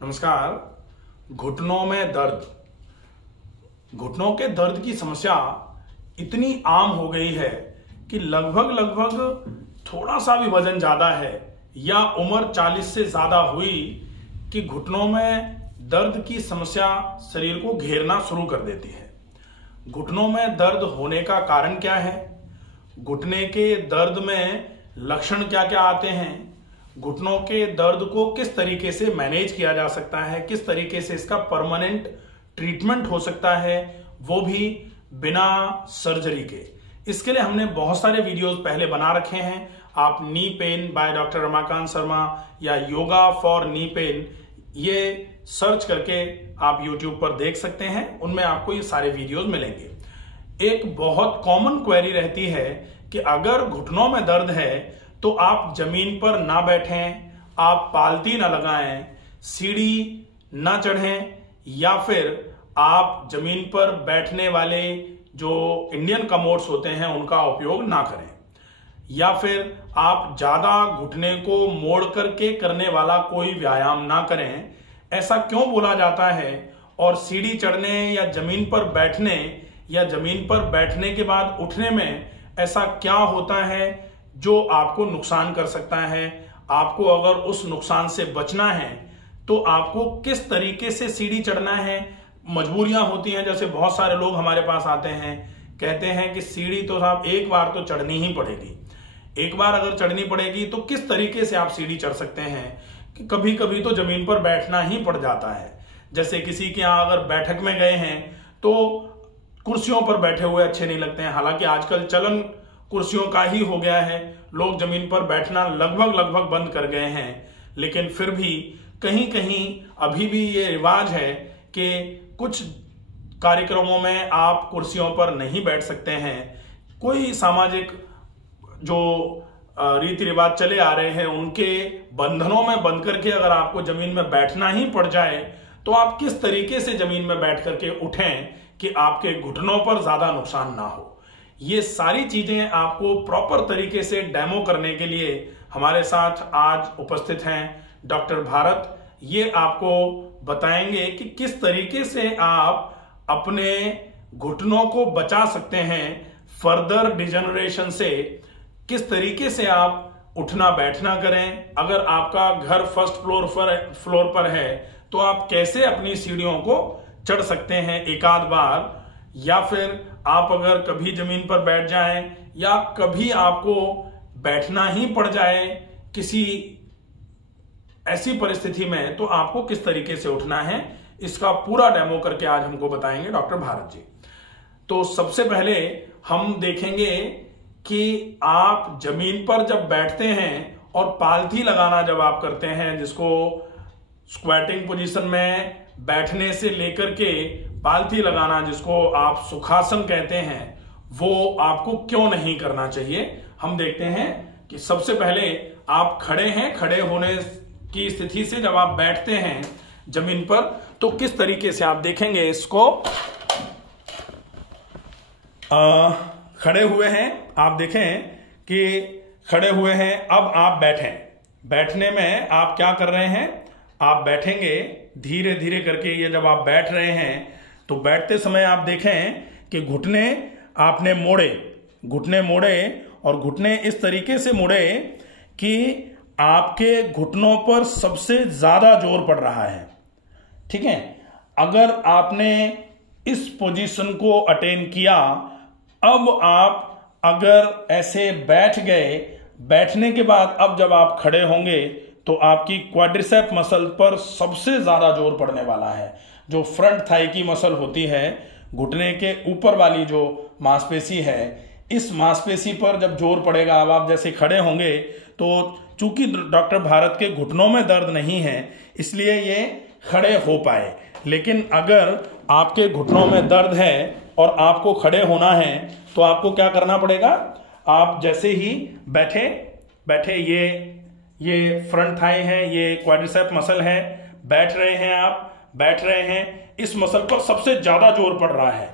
नमस्कार। घुटनों में दर्द, घुटनों के दर्द की समस्या इतनी आम हो गई है कि लगभग थोड़ा सा भी वजन ज्यादा है या उम्र 40 से ज्यादा हुई कि घुटनों में दर्द की समस्या शरीर को घेरना शुरू कर देती है। घुटनों में दर्द होने का कारण क्या है? घुटने के दर्द में लक्षण क्या क्या आते हैं? घुटनों के दर्द को किस तरीके से मैनेज किया जा सकता है, किस तरीके से इसका परमानेंट ट्रीटमेंट हो सकता है, वो भी बिना सर्जरी के। इसके लिए हमने बहुत सारे वीडियोस पहले बना रखे हैं। आप knee pain by doctor Ramakant Sharma या योगा फॉर नी पेन ये सर्च करके आप YouTube पर देख सकते हैं, उनमें आपको ये सारे वीडियोस मिलेंगे। एक बहुत कॉमन क्वेरी रहती है कि अगर घुटनों में दर्द है तो आप जमीन पर ना बैठें, आप पालती ना लगाएं, सीढ़ी ना चढ़ें, या फिर आप जमीन पर बैठने वाले जो इंडियन कमोड्स होते हैं उनका उपयोग ना करें, या फिर आप ज्यादा घुटने को मोड़ करके करने वाला कोई व्यायाम ना करें। ऐसा क्यों बोला जाता है? और सीढ़ी चढ़ने या जमीन पर बैठने या जमीन पर बैठने के बाद उठने में ऐसा क्या होता है जो आपको नुकसान कर सकता है? आपको अगर उस नुकसान से बचना है तो आपको किस तरीके से सीढ़ी चढ़ना है? मजबूरियां होती हैं, जैसे बहुत सारे लोग हमारे पास आते हैं, कहते हैं कि सीढ़ी तो साहब एक बार तो चढ़नी ही पड़ेगी। एक बार अगर चढ़नी पड़ेगी तो किस तरीके से आप सीढ़ी चढ़ सकते हैं? कि कभी कभी तो जमीन पर बैठना ही पड़ जाता है। जैसे किसी के यहाँ अगर बैठक में गए हैं तो कुर्सियों पर बैठे हुए अच्छे नहीं लगते हैं। हालांकि आजकल चलन कुर्सियों का ही हो गया है, लोग जमीन पर बैठना लगभग बंद कर गए हैं, लेकिन फिर भी कहीं कहीं अभी भी ये रिवाज है कि कुछ कार्यक्रमों में आप कुर्सियों पर नहीं बैठ सकते हैं। कोई सामाजिक जो रीति रिवाज चले आ रहे हैं उनके बंधनों में बंध करके अगर आपको जमीन में बैठना ही पड़ जाए तो आप किस तरीके से जमीन में बैठ करके उठें कि आपके घुटनों पर ज्यादा नुकसान ना हो। ये सारी चीजें आपको प्रॉपर तरीके से डेमो करने के लिए हमारे साथ आज उपस्थित हैं डॉक्टर भारत। ये आपको बताएंगे कि किस तरीके से आप अपने घुटनों को बचा सकते हैं फर्दर डिजेनरेशन से, किस तरीके से आप उठना बैठना करें। अगर आपका घर फर्स्ट फ्लोर पर है तो आप कैसे अपनी सीढ़ियों को चढ़ सकते हैं एक आध बार, या फिर आप अगर कभी जमीन पर बैठ जाएं या कभी आपको बैठना ही पड़ जाए किसी ऐसी परिस्थिति में तो आपको किस तरीके से उठना है, इसका पूरा डेमो करके आज हमको बताएंगे डॉक्टर भारत जी। तो सबसे पहले हम देखेंगे कि आप जमीन पर जब बैठते हैं और पालथी लगाना जब आप करते हैं, जिसको स्क्वैटिंग पोजीशन में बैठने से लेकर के पालथी लगाना जिसको आप सुखासन कहते हैं, वो आपको क्यों नहीं करना चाहिए। हम देखते हैं कि सबसे पहले आप खड़े हैं, खड़े होने की स्थिति से जब आप बैठते हैं जमीन पर तो किस तरीके से आप देखेंगे इसको। खड़े हुए हैं, आप देखें कि खड़े हुए हैं। अब आप बैठें, बैठने में आप क्या कर रहे हैं? आप बैठेंगे धीरे धीरे करके। ये जब आप बैठ रहे हैं तो बैठते समय आप देखें कि घुटने आपने मोड़े, घुटने मोड़े और घुटने इस तरीके से मोड़े कि आपके घुटनों पर सबसे ज्यादा जोर पड़ रहा है। ठीक है, अगर आपने इस पोजीशन को अटेन किया, अब आप अगर ऐसे बैठ गए, बैठने के बाद अब जब आप खड़े होंगे तो आपकी क्वाड्रिसेप मसल पर सबसे ज्यादा जोर पड़ने वाला है। जो फ्रंट थाई की मसल होती है, घुटने के ऊपर वाली जो मांसपेशी है, इस मांसपेशी पर जब जोर पड़ेगा, अब आप जैसे खड़े होंगे तो चूंकि डॉक्टर भारत के घुटनों में दर्द नहीं है इसलिए ये खड़े हो पाए, लेकिन अगर आपके घुटनों में दर्द है और आपको खड़े होना है तो आपको क्या करना पड़ेगा? आप जैसे ही बैठे ये फ्रंट थाई है, ये क्वाड्रिसेप मसल है, बैठ रहे हैं, आप बैठ रहे हैं, इस मसल पर सबसे ज्यादा जोर पड़ रहा है।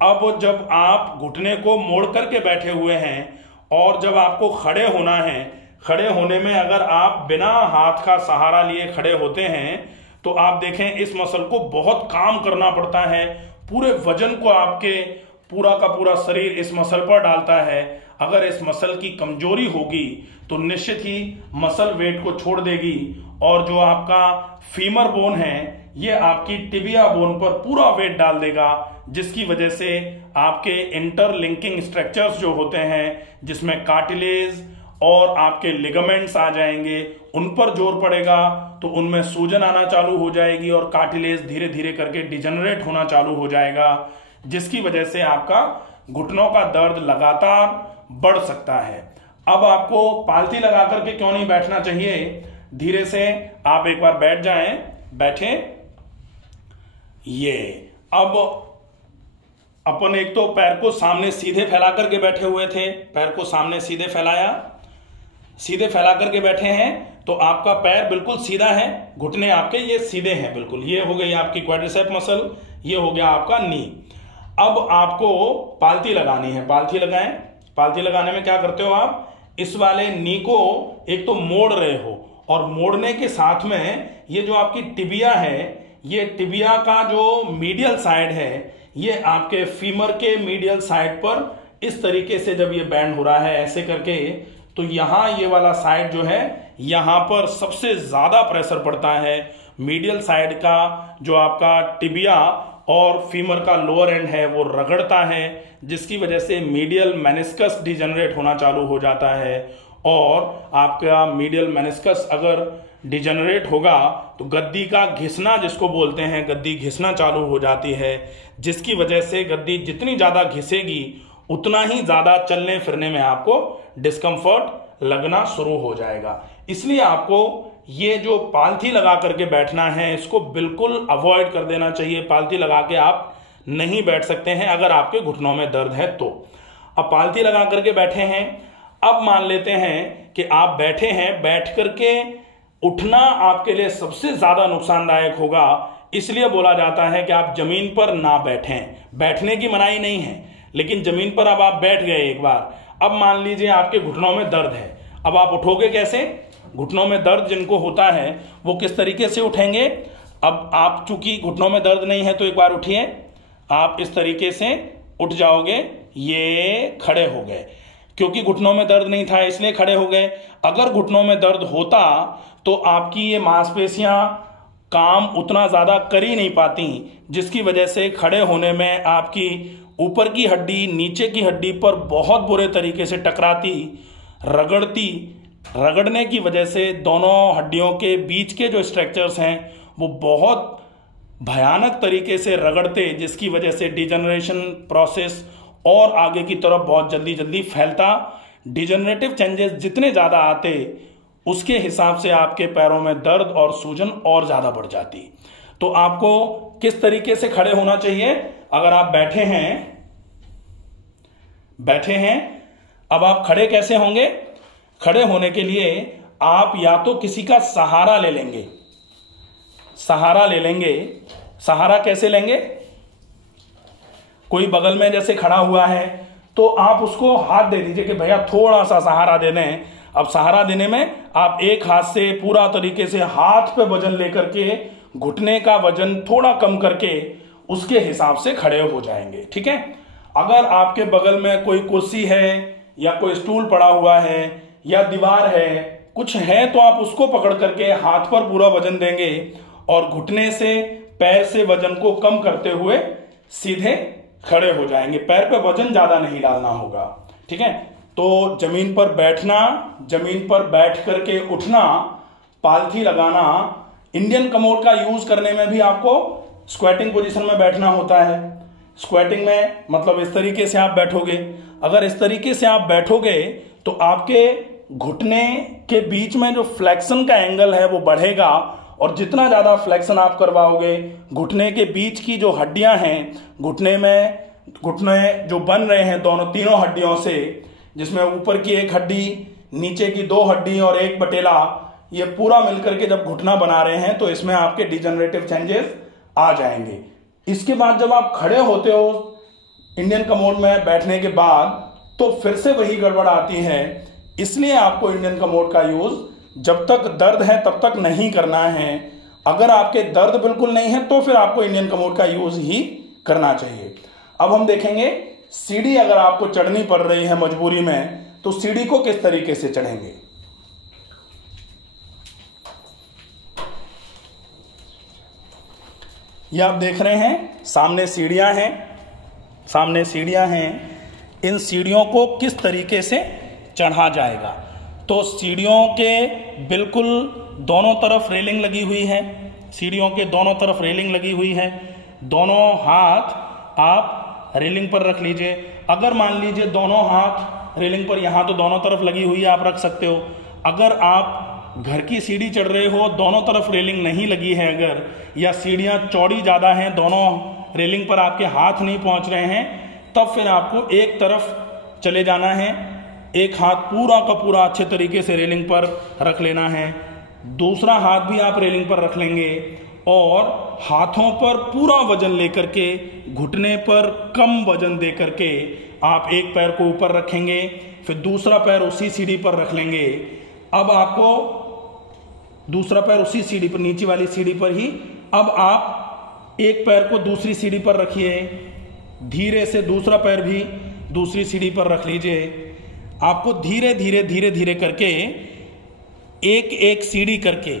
अब जब आप घुटने को मोड़ करके बैठे हुए हैं और जब आपको खड़े होना है, खड़े होने में अगर आप बिना हाथ का सहारा लिए खड़े होते हैं तो आप देखें इस मसल को बहुत काम करना पड़ता है, पूरे वजन को आपके पूरा का पूरा शरीर इस मसल पर डालता है। अगर इस मसल की कमजोरी होगी तो निश्चित ही मसल वेट को छोड़ देगी और जो आपका फीमर बोन है ये आपकी टिबिया बोन पर पूरा वेट डाल देगा, जिसकी वजह से आपके इंटरलिंकिंग स्ट्रक्चर्स जो होते हैं जिसमें कार्टिलेज और आपके लिगामेंट्स आ जाएंगे, उन पर जोर पड़ेगा तो उनमें सूजन आना चालू हो जाएगी और कार्टिलेज धीरे धीरे करके डिजेनरेट होना चालू हो जाएगा, जिसकी वजह से आपका घुटनों का दर्द लगातार बढ़ सकता है। अब आपको पालथी लगा करके क्यों नहीं बैठना चाहिए, धीरे से आप एक बार बैठ जाएं, बैठे। ये अब अपन एक तो पैर को सामने सीधे फैला करके बैठे हुए थे, पैर को सामने सीधे फैलाया, सीधे फैला करके बैठे हैं तो आपका पैर बिल्कुल सीधा है, घुटने आपके ये सीधे हैं बिल्कुल। ये हो गई आपकी क्वाड्रिसेप मसल, ये हो गया आपका नी। अब आपको पालथी लगानी है, पालथी लगाएं। पालथी लगाने में क्या करते हो आप, इस वाले नी को एक तो मोड़ रहे हो और मोड़ने के साथ में ये जो आपकी टिबिया है, ये टिबिया का जो मीडियल साइड है ये आपके फीमर के मीडियल साइड पर इस तरीके से जब ये बैंड हो रहा है ऐसे करके, तो यहां ये वाला साइड जो है यहां पर सबसे ज्यादा प्रेशर पड़ता है। मीडियल साइड का जो आपका टिबिया और फीमर का लोअर एंड है वो रगड़ता है, जिसकी वजह से मीडियल मेनिस्कस डिजेनरेट होना चालू हो जाता है और आपका मीडियल मेनिस्कस अगर डिजेनरेट होगा तो गद्दी का घिसना जिसको बोलते हैं, गद्दी घिसना चालू हो जाती है, जिसकी वजह से गद्दी जितनी ज्यादा घिसेगी उतना ही ज्यादा चलने फिरने में आपको डिस्कंफर्ट लगना शुरू हो जाएगा। इसलिए आपको ये जो पालथी लगा करके बैठना है इसको बिल्कुल अवॉइड कर देना चाहिए। पालथी लगा के आप नहीं बैठ सकते हैं अगर आपके घुटनों में दर्द है तो। अब पालथी लगा करके बैठे हैं, अब मान लेते हैं कि आप बैठे हैं, बैठ करके उठना आपके लिए सबसे ज्यादा नुकसानदायक होगा। इसलिए बोला जाता है कि आप जमीन पर ना बैठें। बैठने की मनाही नहीं है, लेकिन जमीन पर अब आप बैठ गए एक बार, अब मान लीजिए आपके घुटनों में दर्द है, अब आप उठोगे कैसे। घुटनों में दर्द जिनको होता है वो किस तरीके से उठेंगे। अब आप चूंकि घुटनों में दर्द नहीं है तो एक बार उठिए, आप इस तरीके से उठ जाओगे, ये खड़े हो गए। क्योंकि घुटनों में दर्द नहीं था इसलिए खड़े हो गए। अगर घुटनों में दर्द होता तो आपकी ये मांसपेशियां काम उतना ज्यादा कर ही नहीं पाती, जिसकी वजह से खड़े होने में आपकी ऊपर की हड्डी नीचे की हड्डी पर बहुत बुरे तरीके से टकराती, रगड़ती। रगड़ने की वजह से दोनों हड्डियों के बीच के जो स्ट्रक्चर्स हैं वो बहुत भयानक तरीके से रगड़ते, जिसकी वजह से डिजेनरेशन प्रोसेस और आगे की तरफ बहुत जल्दी जल्दी फैलता। डिजेनरेटिव चेंजेस जितने ज्यादा आते उसके हिसाब से आपके पैरों में दर्द और सूजन और ज्यादा बढ़ जाती। तो आपको किस तरीके से खड़े होना चाहिए। अगर आप बैठे हैं, अब आप खड़े कैसे होंगे। खड़े होने के लिए आप या तो किसी का सहारा ले लेंगे। सहारा कैसे लेंगे, कोई बगल में जैसे खड़ा हुआ है तो आप उसको हाथ दे दीजिए कि भैया थोड़ा सा सहारा दे दें। अब सहारा देने में आप एक हाथ से पूरा तरीके से हाथ पे वजन लेकर के घुटने का वजन थोड़ा कम करके उसके हिसाब से खड़े हो जाएंगे, ठीक है। अगर आपके बगल में कोई कुर्सी है या कोई स्टूल पड़ा हुआ है या दीवार है, कुछ है, तो आप उसको पकड़ करके हाथ पर पूरा वजन देंगे और घुटने से पैर से वजन को कम करते हुए सीधे खड़े हो जाएंगे। पैर पे वजन ज्यादा नहीं डालना होगा, ठीक है। तो जमीन पर बैठना, जमीन पर बैठ करके उठना, पालथी लगाना। इंडियन कमोड का यूज करने में भी आपको स्क्वेटिंग पोजीशन में बैठना होता है। स्क्वेटिंग में मतलब इस तरीके से आप बैठोगे। अगर इस तरीके से आप बैठोगे तो आपके घुटने के बीच में जो फ्लेक्शन का एंगल है वो बढ़ेगा और जितना ज्यादा फ्लेक्शन आप करवाओगे, घुटने के बीच की जो हड्डियां हैं, घुटने जो बन रहे हैं तीनों हड्डियों से, जिसमें ऊपर की एक हड्डी, नीचे की 2 हड्डी और एक बटेला, ये पूरा मिलकर के जब घुटना बना रहे हैं तो इसमें आपके डिजेनरेटिव चेंजेस आ जाएंगे। इसके बाद जब आप खड़े होते हो इंडियन कमोड में बैठने के बाद, तो फिर से वही गड़बड़ आती है। इसलिए आपको इंडियन कमोड का यूज जब तक दर्द है तब तक नहीं करना है। अगर आपके दर्द बिल्कुल नहीं है तो फिर आपको इंडियन कमोड का यूज ही करना चाहिए। अब हम देखेंगे सीढ़ी अगर आपको चढ़नी पड़ रही है मजबूरी में तो सीढ़ी को किस तरीके से चढ़ेंगे। ये आप देख रहे हैं सामने सीढ़ियां हैं, इन सीढ़ियों को किस तरीके से चढ़ा जाएगा। तो सीढ़ियों के बिल्कुल दोनों तरफ रेलिंग लगी हुई है, सीढ़ियों के दोनों तरफ रेलिंग लगी हुई है। दोनों हाथ आप रेलिंग पर रख लीजिए। अगर मान लीजिए दोनों हाथ रेलिंग पर, यहां तो दोनों तरफ लगी हुई है, आप रख सकते हो। अगर आप घर की सीढ़ी चढ़ रहे हो, दोनों तरफ रेलिंग नहीं लगी है अगर, या सीढ़ियां चौड़ी ज़्यादा हैं, दोनों रेलिंग पर आपके हाथ नहीं पहुंच रहे हैं, तब फिर आपको एक तरफ चले जाना है। एक हाथ पूरा का पूरा अच्छे तरीके से रेलिंग पर रख लेना है, दूसरा हाथ भी आप रेलिंग पर रख लेंगे और हाथों पर पूरा वजन लेकर के, घुटने पर कम वजन दे करके आप एक पैर को ऊपर रखेंगे, फिर दूसरा पैर उसी सीढ़ी पर रख लेंगे। अब आपको दूसरा पैर उसी सीढ़ी पर, नीचे वाली सीढ़ी पर ही, अब आप एक पैर को दूसरी सीढ़ी पर रखिए, धीरे से दूसरा पैर भी दूसरी सीढ़ी पर रख लीजिए। आपको धीरे धीरे धीरे धीरे करके एक एक सीढ़ी करके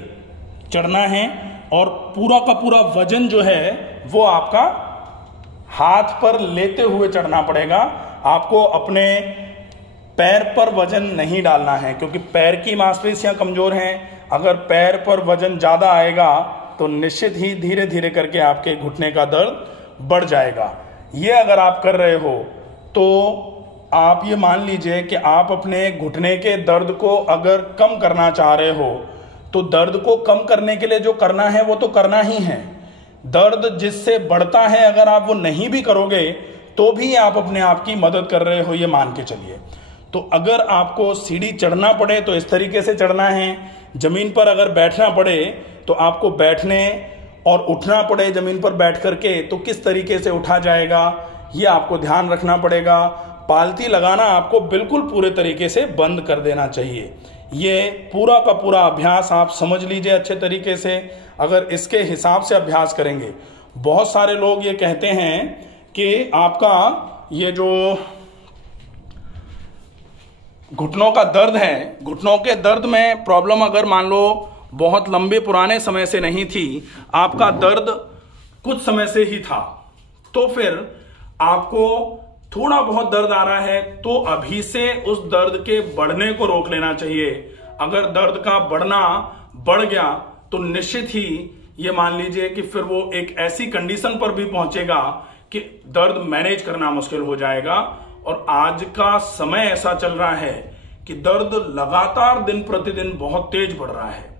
चढ़ना है और पूरा का पूरा वजन जो है वो आपका हाथ पर लेते हुए चढ़ना पड़ेगा। आपको अपने पैर पर वजन नहीं डालना है क्योंकि पैर की मांसपेशियां कमजोर हैं। अगर पैर पर वजन ज्यादा आएगा तो निश्चित ही धीरे धीरे करके आपके घुटने का दर्द बढ़ जाएगा। ये अगर आप कर रहे हो तो आप ये मान लीजिए कि आप अपने घुटने के दर्द को अगर कम करना चाह रहे हो तो दर्द को कम करने के लिए जो करना है वो तो करना ही है। दर्द जिससे बढ़ता है अगर आप वो नहीं भी करोगे तो भी आप अपने आप की मदद कर रहे हो, ये मान के चलिए। तो अगर आपको सीढ़ी चढ़ना पड़े तो इस तरीके से चढ़ना है, जमीन पर अगर बैठना पड़े तो आपको बैठने और उठना पड़े जमीन पर बैठ करके तो किस तरीके से उठा जाएगा ये आपको ध्यान रखना पड़ेगा। पालती लगाना आपको बिल्कुल पूरे तरीके से बंद कर देना चाहिए। ये पूरा का पूरा अभ्यास आप समझ लीजिए अच्छे तरीके से। अगर इसके हिसाब से अभ्यास करेंगे, बहुत सारे लोग ये कहते हैं कि आपका ये जो घुटनों का दर्द है, घुटनों के दर्द में प्रॉब्लम अगर मान लो बहुत लंबे पुराने समय से नहीं थी, आपका दर्द कुछ समय से ही था, तो फिर आपको थोड़ा बहुत दर्द आ रहा है तो अभी से उस दर्द के बढ़ने को रोक लेना चाहिए। अगर दर्द का बढ़ना बढ़ गया तो निश्चित ही ये मान लीजिए कि फिर वो एक ऐसी कंडीशन पर भी पहुंचेगा कि दर्द मैनेज करना मुश्किल हो जाएगा। और आज का समय ऐसा चल रहा है कि दर्द लगातार दिन प्रतिदिन बहुत तेज बढ़ रहा है।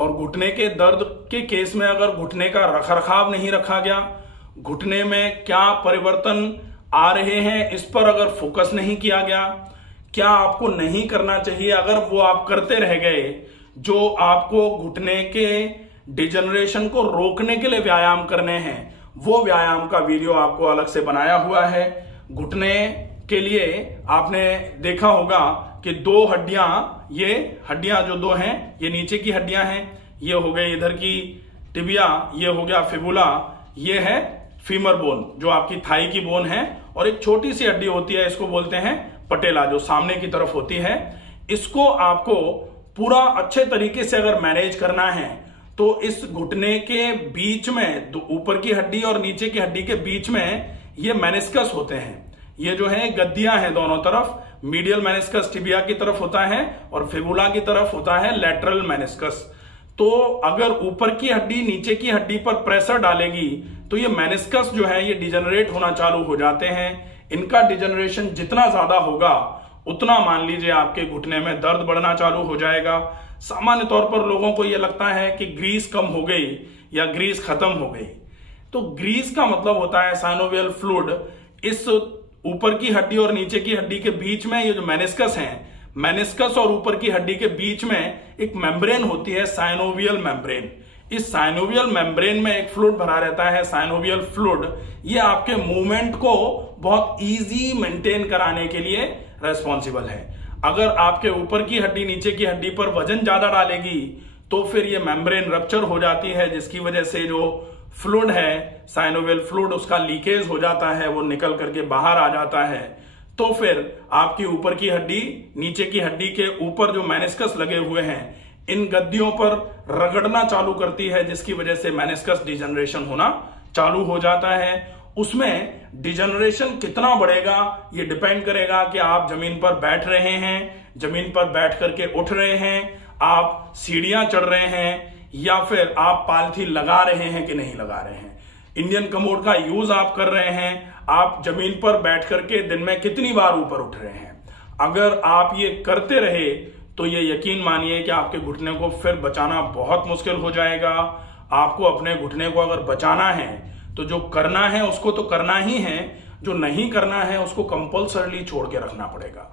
और घुटने के दर्द के केस में अगर घुटने का रखरखाव नहीं रखा गया, घुटने में क्या परिवर्तन आ रहे हैं इस पर अगर फोकस नहीं किया गया, क्या आपको नहीं करना चाहिए, अगर वो आप करते रह गए, जो आपको घुटने के डिजनरेशन को रोकने के लिए व्यायाम करने हैं, वो व्यायाम का वीडियो आपको अलग से बनाया हुआ है। घुटने के लिए आपने देखा होगा कि दो हड्डियां, ये हड्डियां जो दो हैं ये नीचे की हड्डियां हैं, ये हो गई इधर की टिबिया, ये हो गया फिबुला, ये है फीमर बोन जो आपकी थाई की बोन है, और एक छोटी सी हड्डी होती है इसको बोलते हैं पटेला जो सामने की तरफ होती है। इसको आपको पूरा अच्छे तरीके से अगर मैनेज करना है तो इस घुटने के बीच में ऊपर की हड्डी और नीचे की हड्डी के बीच में ये मेनिस्कस होते हैं। ये जो है गद्दियां हैं दोनों तरफ, मीडियल मेनिस्कस टिबिया की तरफ होता है और फिबुला की तरफ होता है लैटरल मेनिस्कस। तो अगर ऊपर की हड्डी नीचे की हड्डी पर प्रेशर डालेगी तो ये मेनिस्कस जो है ये डिजनरेट होना चालू हो जाते हैं। इनका डिजनरेशन जितना ज्यादा होगा उतना मान लीजिए आपके घुटने में दर्द बढ़ना चालू हो जाएगा। सामान्य तौर पर लोगों को यह लगता है कि ग्रीस कम हो गई या ग्रीस खत्म हो गई। तो ग्रीस का मतलब होता है साइनोवियल फ्लूइड। इस ऊपर की हड्डी और नीचे की हड्डी के बीच में ये जो मेनिस्कस है, मेनिस्कस और ऊपर की हड्डी के बीच में एक मेम्ब्रेन होती है साइनोवियल मेम्ब्रेन। इस साइनोवियल मेम्ब्रेन में एक फ्लूइड भरा रहता है साइनोवियल फ्लूइड। ये आपके मूवमेंट को बहुत इजी मेंटेन कराने के लिए रेस्पॉन्सिबल है। अगर आपके ऊपर की हड्डी नीचे की हड्डी पर वजन ज्यादा डालेगी तो फिर ये मेम्ब्रेन रप्चर हो जाती है, जिसकी वजह से जो फ्लूइड है, साइनोवियल फ्लूइड, उसका लीकेज हो जाता है, वो निकल करके बाहर आ जाता है। तो फिर आपकी ऊपर की हड्डी, नीचे की हड्डी के ऊपर जो मेनिस्कस लगे हुए हैं, इन गद्दियों पर रगड़ना चालू करती है, जिसकी वजह से मेनिस्कस डिजनरेशन होना चालू हो जाता है। उसमें डिजनरेशन कितना बढ़ेगा ये डिपेंड करेगा कि आप जमीन पर बैठ रहे हैं, जमीन पर बैठ करके उठ रहे हैं, आप सीढ़ियां चढ़ रहे हैं, या फिर आप पालथी लगा रहे हैं कि नहीं लगा रहे हैं, इंडियन कमोड का यूज आप कर रहे हैं, आप जमीन पर बैठ करके दिन में कितनी बार ऊपर उठ रहे हैं। अगर आप ये करते रहे तो ये यकीन मानिए कि आपके घुटने को फिर बचाना बहुत मुश्किल हो जाएगा। आपको अपने घुटने को अगर बचाना है तो जो करना है उसको तो करना ही है, जो नहीं करना है उसको कंपल्सरली छोड़ के रखना पड़ेगा।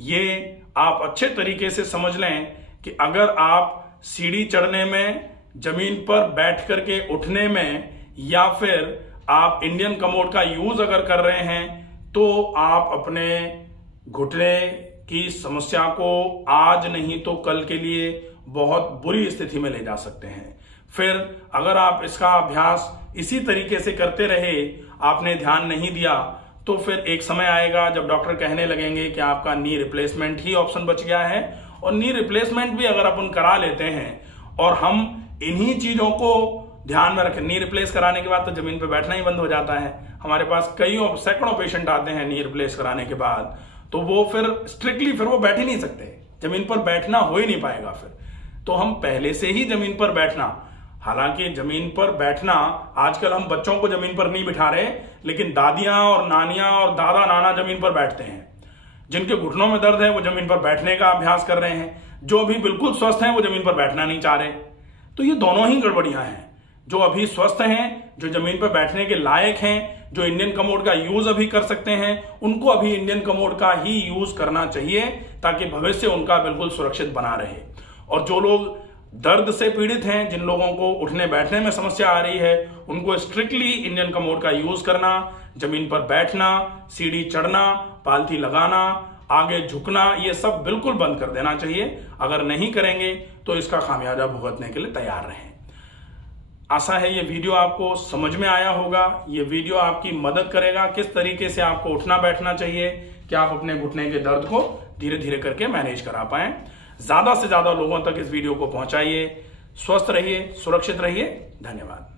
ये आप अच्छे तरीके से समझ लें कि अगर आप सीढ़ी चढ़ने में, जमीन पर बैठ करके उठने में, या फिर आप इंडियन कमोड का यूज अगर कर रहे हैं, तो आप अपने घुटने की समस्या को आज नहीं तो कल के लिए बहुत बुरी स्थिति में ले जा सकते हैं। फिर अगर आप इसका अभ्यास इसी तरीके से करते रहे, आपने ध्यान नहीं दिया, तो फिर एक समय आएगा जब डॉक्टर कहने लगेंगे कि आपका नी रिप्लेसमेंट ही ऑप्शन बच गया है। और नी रिप्लेसमेंट भी अगर अपन करा लेते हैं और हम इन्हीं चीजों को ध्यान में रखें, नी रिप्लेस कराने के बाद तो जमीन पर बैठना ही बंद हो जाता है। हमारे पास सैकड़ों पेशेंट आते हैं नी रिप्लेस कराने के बाद, तो वो फिर स्ट्रिक्टली फिर वो बैठ ही नहीं सकते, जमीन पर बैठना हो ही नहीं पाएगा। फिर तो हम पहले से ही जमीन पर बैठना, हालांकि जमीन पर बैठना आजकल हम बच्चों को जमीन पर नहीं बिठा रहे, लेकिन दादियां और नानियां और दादा नाना जमीन पर बैठते हैं। जिनके घुटनों में दर्द है वो जमीन पर बैठने का अभ्यास कर रहे हैं, जो अभी बिल्कुल स्वस्थ हैं वो जमीन पर बैठना नहीं चाह रहे। तो ये दोनों ही गड़बड़ियां हैं। जो अभी स्वस्थ हैं, जो जमीन पर बैठने के लायक हैं, जो इंडियन कमोड का यूज अभी कर सकते हैं, उनको अभी इंडियन कमोड का ही यूज करना चाहिए, ताकि भविष्य उनका बिल्कुल सुरक्षित बना रहे। और जो लोग दर्द से पीड़ित हैं, जिन लोगों को उठने बैठने में समस्या आ रही है, उनको स्ट्रिक्टली इंडियन कमोड का यूज करना, जमीन पर बैठना, सीढ़ी चढ़ना, पालथी लगाना, आगे झुकना, ये सब बिल्कुल बंद कर देना चाहिए। अगर नहीं करेंगे तो इसका खामियाजा भुगतने के लिए तैयार रहें। आशा है ये वीडियो आपको समझ में आया होगा। ये वीडियो आपकी मदद करेगा किस तरीके से आपको उठना बैठना चाहिए कि आप अपने घुटने के दर्द को धीरे धीरे करके मैनेज करा पाएं। ज्यादा से ज्यादा लोगों तक इस वीडियो को पहुंचाइए। स्वस्थ रहिए, सुरक्षित रहिए। धन्यवाद।